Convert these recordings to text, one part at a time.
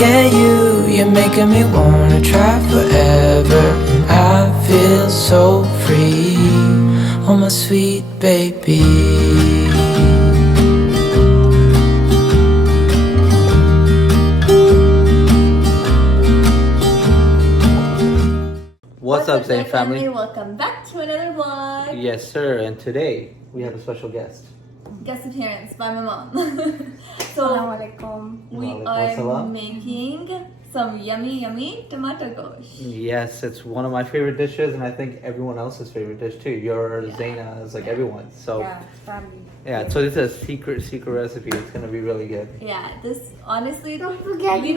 Yeah, you're making me wanna try forever. And I feel so free, oh my sweet baby. What's up, Zaid family? Welcome back to another vlog. Yes, sir. And today we have a special guest. Guest appearance by my mom. So we are making some yummy tomato gosht. Yes, it's one of my favorite dishes, and I think everyone else's favorite dish too. Your Zaina is like everyone's. So family. yeah, so this is a secret recipe. It's gonna be really good. Yeah, this honestly. Don't forget me.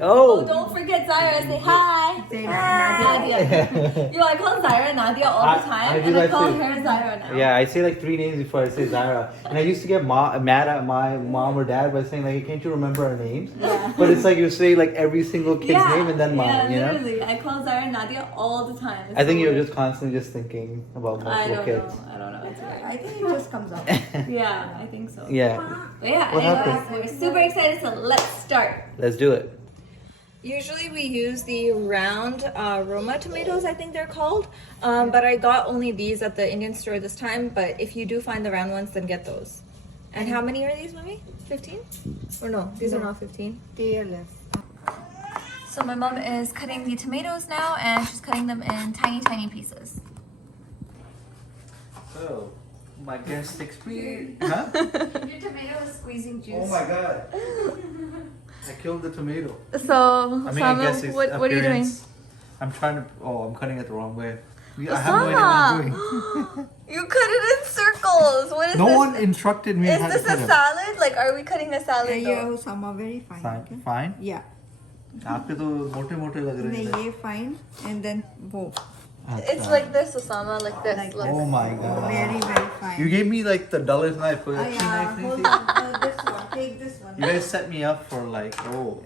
Oh, don't forget Zaira. Say hi. Nadia. Yo, I call Zaira Nadia all the time, and I call her Zaira now. Yeah, I say like 3 names before I say Zaira, and I used to get mad at my mom or dad by saying like, "Can't you remember our names?" Yeah. But it's like you say like every single kid's name and then mom. Yeah, you know. literally, I call Zaira Nadia all the time. I think you're just constantly just thinking about multiple kids. I don't know. It's weird. I think it just comes out. Yeah, I think so. Yeah. But yeah, What anyways, happened? we're super excited, so let's start. Let's do it. Usually we use the round Roma tomatoes, I think they're called. But I got only these at the Indian store this time. But if you do find the round ones, then get those. And how many are these, Mommy? 15? Or no, these are not 15. They are less. So my mom is cutting the tomatoes now, and she's cutting them in tiny pieces. So, my guest experience. Huh? Your tomato is squeezing juice. Oh my god. I killed the tomato. So, I mean, I guess it's what are you doing? appearance. I'm trying to. Oh, I'm cutting it the wrong way. I have no idea what I'm doing. You cut it in circles. What is No this? one instructed me Is how to this cut a it. salad? Like, are we cutting a salad? Yeah, though? Usama, very fine. Fine. Okay? Fine. Yeah. आपके तो मोटे-मोटे लग रहे नहीं, हैं. ये fine and then वो. It's like this, Usama, like this. Like look. Oh my god. Very fine. You gave me like the dullest knife. Oh, Knife, yeah. Hold on. This one. Take this one. You guys set me up for like, oh,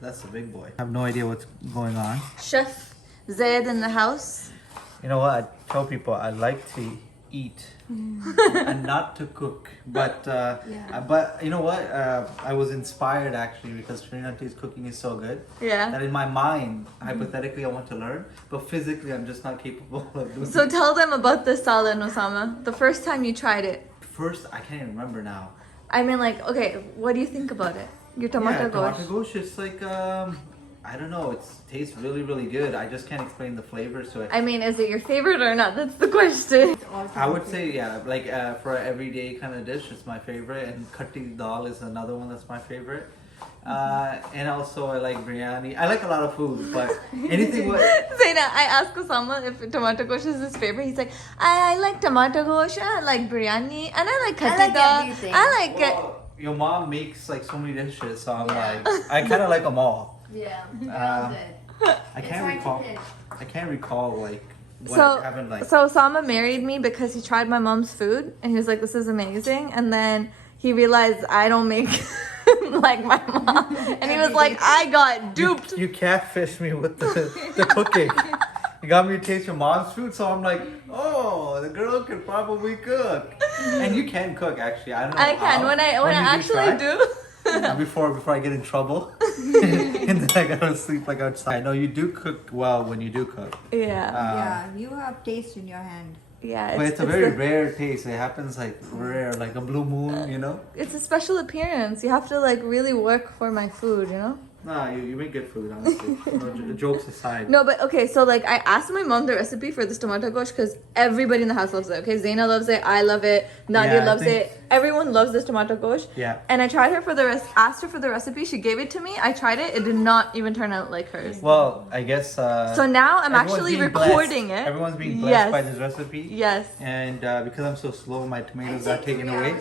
that's a big boy. I have no idea what's going on. Chef Zaid in the house. You know what? I tell people I like to eat and not to cook. But but you know what? I was inspired actually because Srinati's cooking is so good Yeah. that in my mind, hypothetically, I want to learn, but physically, I'm just not capable of doing So it. tell them about this salad, Usama. The first time you tried it. First, I can't even remember now. I mean, like, okay, what do you think about it? Your tomato Tomato gosht. gosht. It's like I don't know. It tastes really good. I just can't explain the flavors to it. I mean, is it your favorite or not? That's the question. I would say like for an everyday kind of dish, it's my favorite, and katti dal is another one that's my favorite. And also I like biryani. I like a lot of food, but anything with Zaina, I asked Usama if tomato gosht is his favorite. He's like, I like tomato gosht, I like biryani, and I like khatti dal. everything. I like it. well, your mom makes like so many dishes, so I'm like I kind of like them all. Yeah. I can't recall. I can't recall like what So, I haven't like. so Osama married me because he tried my mom's food and he was like, this is amazing. And then he realized I don't make like my mom. And he was like, I got duped. You catfished me with the cooking. You got me to taste your mom's food, so I'm like, oh, the girl can probably cook. And you can cook, actually. I don't know. I can how. when I you do actually try. do. before I get in trouble, and then I gotta sleep like outside. I know you do cook well when you do cook. Yeah. Yeah. You have taste in your hand. Yeah. But it's a very rare taste. It happens like rare, like a blue moon, you know? It's a special appearance. You have to like really work for my food, you know? Nah, you make good food, honestly. No, jokes aside. No, but okay, so like I asked my mom the recipe for this tomato gosht because everybody in the house loves it. Okay, Zaina loves it, I love it, Nadia Yeah, I loves think- it. Everyone loves this tomato gosht. Yeah. And I tried her for the asked her for the recipe. She gave it to me. I tried it. It did not even turn out like hers. Well, I guess. So now I'm everyone's actually being recording blessed. it. Everyone's being blessed Yes. by this recipe. Yes. And because I'm so slow, my tomatoes got taken away.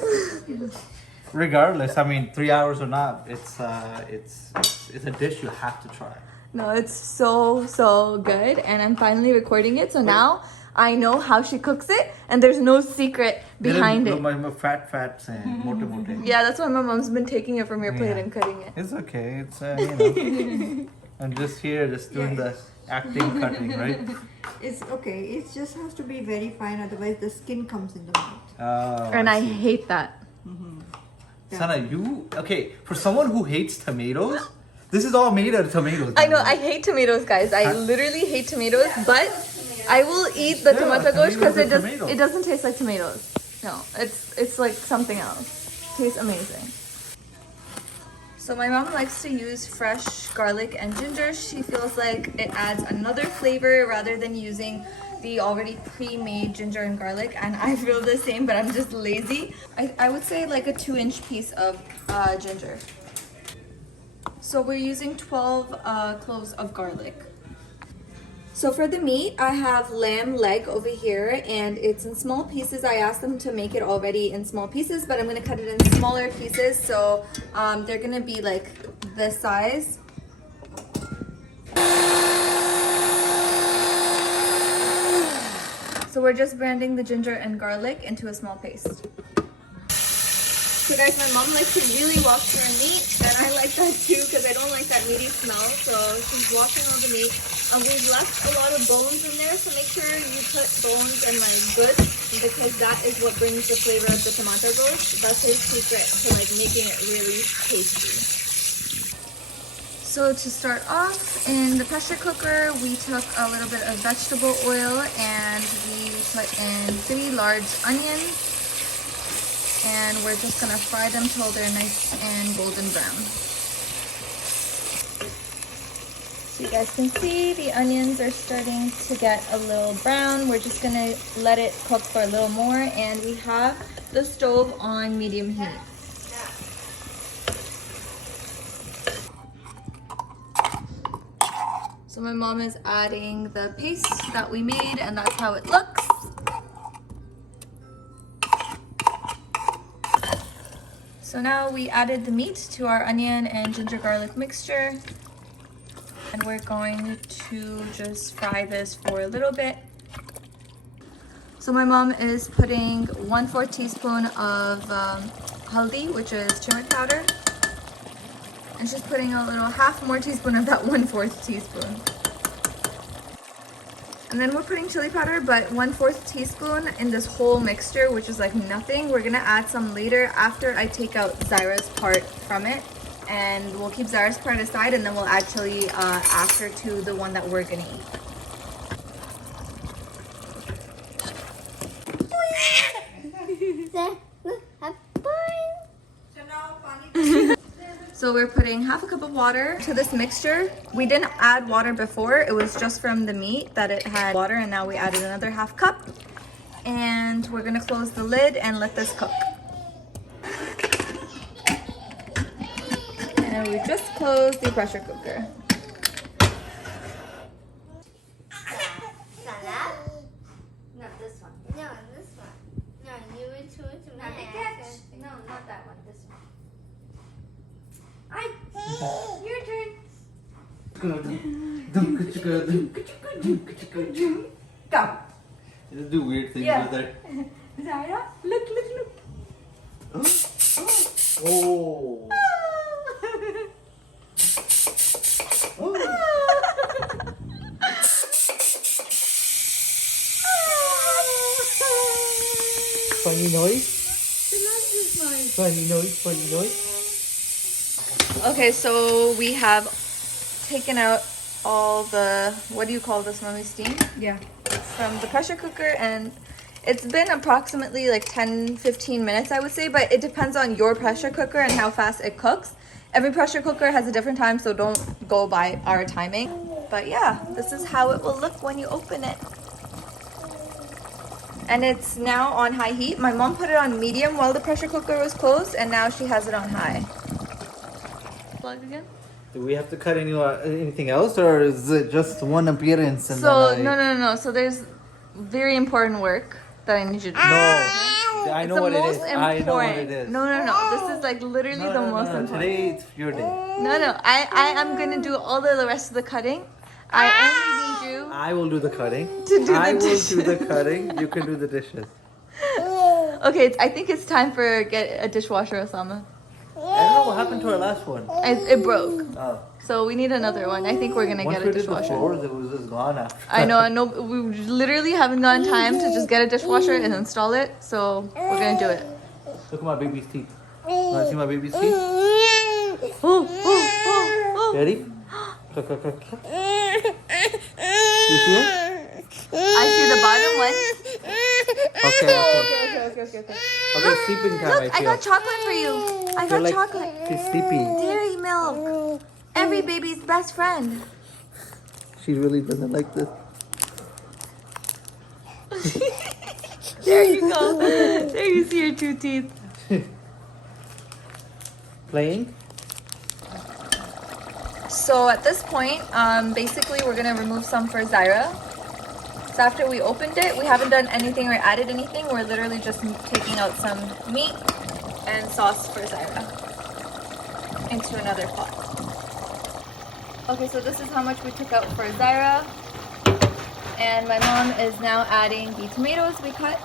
Regardless, I mean, 3 hours or not, it's a dish you have to try. No, it's so good, and I'm finally recording it. So now I know how she cooks it, and there's no secret behind it. My fat saying mote. Yeah, that's why my mom's been taking it from your plate Yeah. and cutting it. It's okay. It's you know, I'm just here, just doing the acting cutting, right? It's okay. It just has to be very fine, otherwise the skin comes in the mouth. Oh, And I see. hate that. Sana, you okay? For someone who hates tomatoes, This is all made out of tomatoes. I know, I hate tomatoes, guys. I literally hate tomatoes, but I will eat the tomato ghost because it doesn't taste like tomatoes. No, it's like something else. Tastes amazing. So my mom likes to use fresh garlic and ginger. She feels like it adds another flavor rather than using the already pre-made ginger and garlic, and I feel the same, but I'm just lazy. I would say like a 2-inch piece of ginger. So we're using 12 cloves of garlic. So for the meat, I have lamb leg over here, and it's in small pieces. I asked them to make it already in small pieces, but I'm gonna cut it in smaller pieces, so they're gonna be like this size. So we're just blending the ginger and garlic into a small paste. So guys, my mom likes to really wash her meat, and I like that too because I don't like that meaty smell. So she's washing all the meat. We've left a lot of bones in there, so make sure you put bones and like good, because that is what brings the flavor of the tomato ghost. That's his secret to like making it really tasty. So to start off, in the pressure cooker, we took a little bit of vegetable oil and we put in 3 large onions. And we're just gonna fry them till they're nice and golden brown. So you guys can see the onions are starting to get a little brown. We're just gonna let it cook for a little more, and we have the stove on medium heat. So my mom is adding the paste that we made, and that's how it looks. So now we added the meat to our onion and ginger garlic mixture, and we're going to just fry this for a little bit. So my mom is putting 1/4 teaspoon of haldi, which is turmeric powder, and she's putting a little half more teaspoon of that 1/4 teaspoon. And then we're putting chili powder, but 1/4 teaspoon in this whole mixture, which is like nothing. We're gonna add some later after I take out Zaira's part from it. And we'll keep Zaira's part aside, and then we'll add chili after to the one that we're gonna eat. So we're putting half a cup of water to this mixture. We didn't add water before, it was just from the meat that it had water, and now we added another half cup. And we're gonna close the lid and let this cook. And we just closed the pressure cooker. Not this one. No, this one. No, you would to Not the catch. No, not that one, this one. Your turn. Go. Just do weird things Yeah. with her. Zaira, look. Oh. Funny noise. Funny noise. Okay, so we have taken out all the, what do you call this, mommy, steam? Yeah. From the pressure cooker, and it's been approximately like 10-15 minutes, I would say, but it depends on your pressure cooker and how fast it cooks. Every pressure cooker has a different time, so don't go by our timing. But yeah, this is how it will look when you open it. And it's now on high heat. My mom put it on medium while the pressure cooker was closed, and now she has it on high. Plug again? Do we have to cut anything else, or is it just one appearance? And So, then no. So there's very important work that I need you to do. No, I know what it is. I know what it is. No. This is like literally the most important. Today it's your day. No. I am gonna do all the rest of the cutting. I only need you. I will do the cutting. To do I the will dishes. do the cutting. You can do the dishes. Okay, I think it's time for get a dishwasher, Usama. I don't know what happened to our last one. It broke, Oh. so we need another one. I think we're gonna Once get we a did the dishwasher. floors, it was just gone after. I know. We literally haven't gotten time to just get a dishwasher and install it, so we're gonna do it. Look at my baby's teeth. Want to see my baby's teeth? Oh. Ready? Cook, cook, cook, cook. You see it? I see the bottom one. Okay, okay. Okay. Okay, sleeping time, Look, I I feel. got chocolate for you. I You're got like, chocolate. she's sleepy. Dairy milk. Every baby's best friend. She really doesn't like this. There you go. There you see your 2 teeth. Playing? So at this point, basically we're gonna remove some for Zaira. So after we opened it, we haven't done anything or added anything. We're literally just taking out some meat and sauce for Zaira into another pot. Okay, so this is how much we took out for Zaira. And my mom is now adding the tomatoes we cut.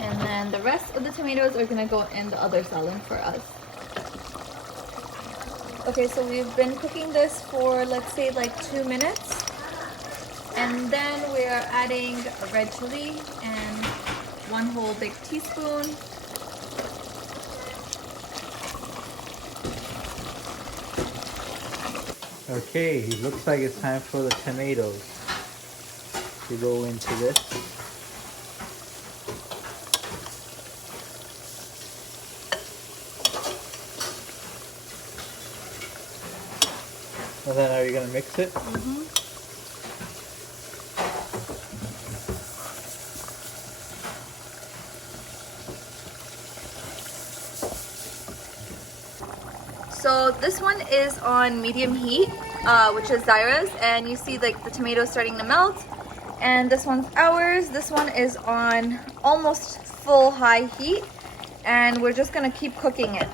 And then the rest of the tomatoes are gonna go in the other salad for us. Okay, so we've been cooking this for, let's say, like 2 minutes. And then we are adding red chili and 1 whole big teaspoon. Okay, it looks like it's time for the tomatoes to go into this. And then are you gonna mix it? So this one is on medium heat, which is Zaira's, and you see like the tomatoes starting to melt. And this one's ours. This one is on almost full high heat, and we're just gonna keep cooking it.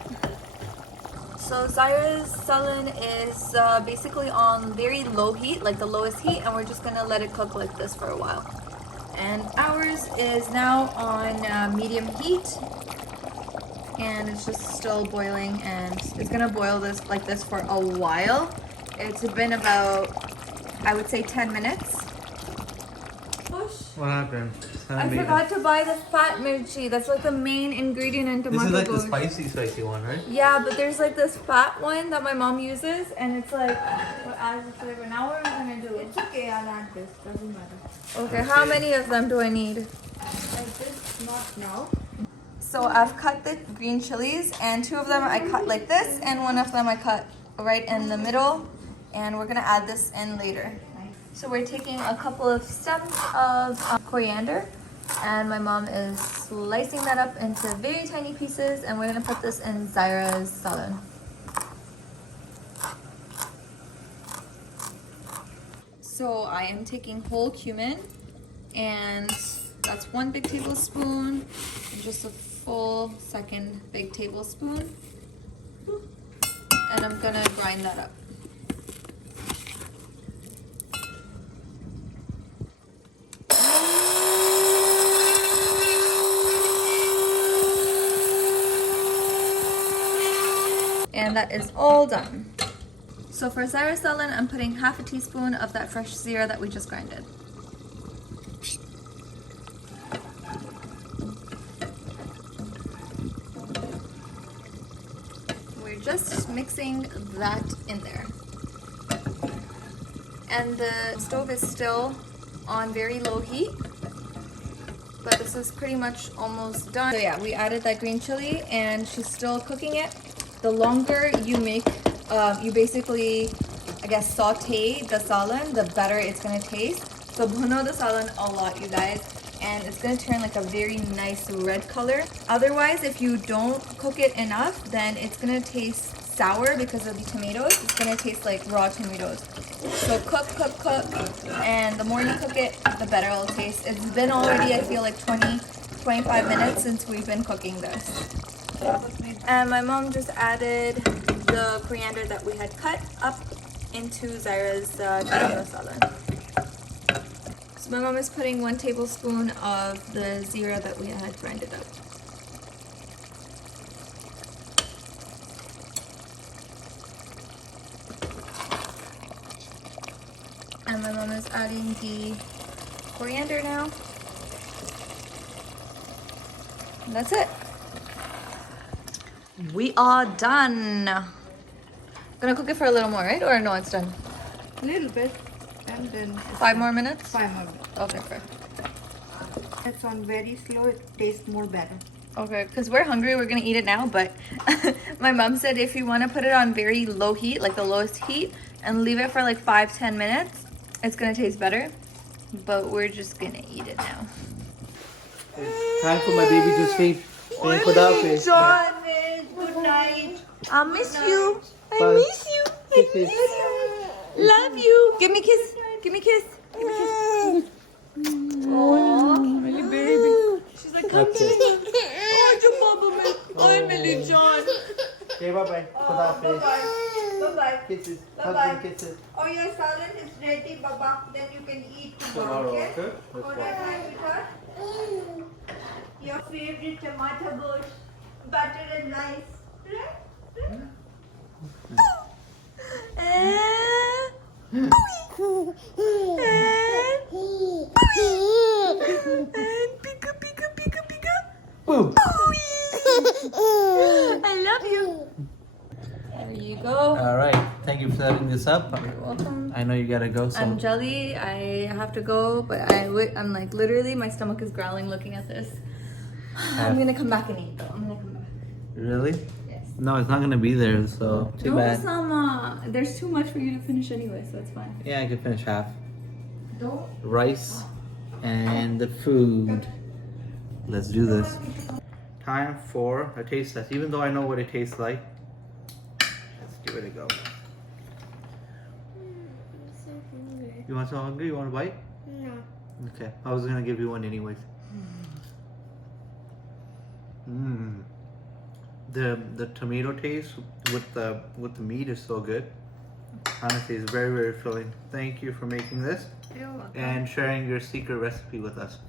So Zaira's salad is basically on very low heat, like the lowest heat, and we're just gonna let it cook like this for a while. And ours is now on medium heat, and it's just still boiling, and it's gonna boil this like this for a while. It's been about, I would say, 10 minutes. What happened? I forgot to buy the fat mirchi. That's like the main ingredient in tomato This is like the gosht. spicy one, right? Yeah, but there's like this fat one that my mom uses, and it's like what adds the flavor. Now what am I gonna do? It's okay, I'll add this. Doesn't matter. Okay, how many of them do I need? Like this, not now. So I've cut the green chilies, and 2 of them I cut like this, and 1 of them I cut right in the middle, and we're gonna add this in later. So we're taking a couple of stems of coriander, and my mom is slicing that up into very tiny pieces, and we're gonna put this in Zaira's salad. So I am taking whole cumin, and that's 1 big tablespoon, and just a full 2nd big tablespoon, and I'm gonna grind that up. And that is all done. So for Zaira's salad, I'm putting half a teaspoon of that fresh zira that we just grinded. We're just mixing that in there. And the stove is still on very low heat, but this is pretty much almost done. So yeah, we added that green chili, and she's still cooking it. The longer you make, you basically, I guess, saute the salad, the better it's gonna taste. So bhuno the salad a lot, you guys, and it's gonna turn like a very nice red color. Otherwise, if you don't cook it enough, then it's gonna taste sour because of the tomatoes. It's gonna taste like raw tomatoes. So cook, and the more you cook it, the better it'll taste. It's been already, I feel like 20-25 minutes since we've been cooking this. And my mom just added the coriander that we had cut up into Zaira's tomato salad. So my mom is putting 1 tablespoon of the zira that we had grinded up. And my mom is adding the coriander now. And that's it. We are done. Gonna cook it for a little more, right? Or no, it's done. A little bit, and then 5 more minutes? 5 more minutes. Okay, fair. It's on very slow. It tastes more better. Okay, because we're hungry, we're gonna eat it now, but my mom said if you want to put it on very low heat, like the lowest heat, and leave it for like 5-10 minutes, it's gonna taste better. But we're just gonna eat it now. Time for my baby to sleep. Thank you for that face. Good night. I miss you. I Bye. miss you. I miss you. Love you. Give me a kiss. Give me a kiss. Give me a kiss. Oh, my baby. She's like, come to me. Oh, your mama, man. Oh, Millie John. Okay, bye-bye. For that face. Bye-bye. Kisses. Bye-bye. Husband kisses. Oh, your salad is ready, Baba. Then you can eat tomorrow, Tomorrow, okay? okay? That's Alright, fine. my sweetheart. Your favorite tomato gosh. Butter and rice. Right? Pika, pika, pika, pika. Boom. I love you. There you go. All right. Thank you for setting this up. You're welcome. I know you gotta go. So I'm jelly. I have to go, but I'm like literally my stomach is growling looking at this. I'm gonna come back and eat though. I'm gonna come back. really? Yes. No, it's not gonna be there. So too No, bad. Usama. There's too much for you to finish anyway, so it's fine. Yeah, I can finish half. Don't. Rice and the food. Let's do this. Time for a taste test. Even though I know what it tastes like, let's give it a go. I'm so hungry. You want some hungry? You want a bite? No. Okay, I was gonna give you one anyways. Mmm. The tomato taste with the meat is so good. Honestly, it's very, very filling. Thank you for making this You're welcome. and sharing your secret recipe with us.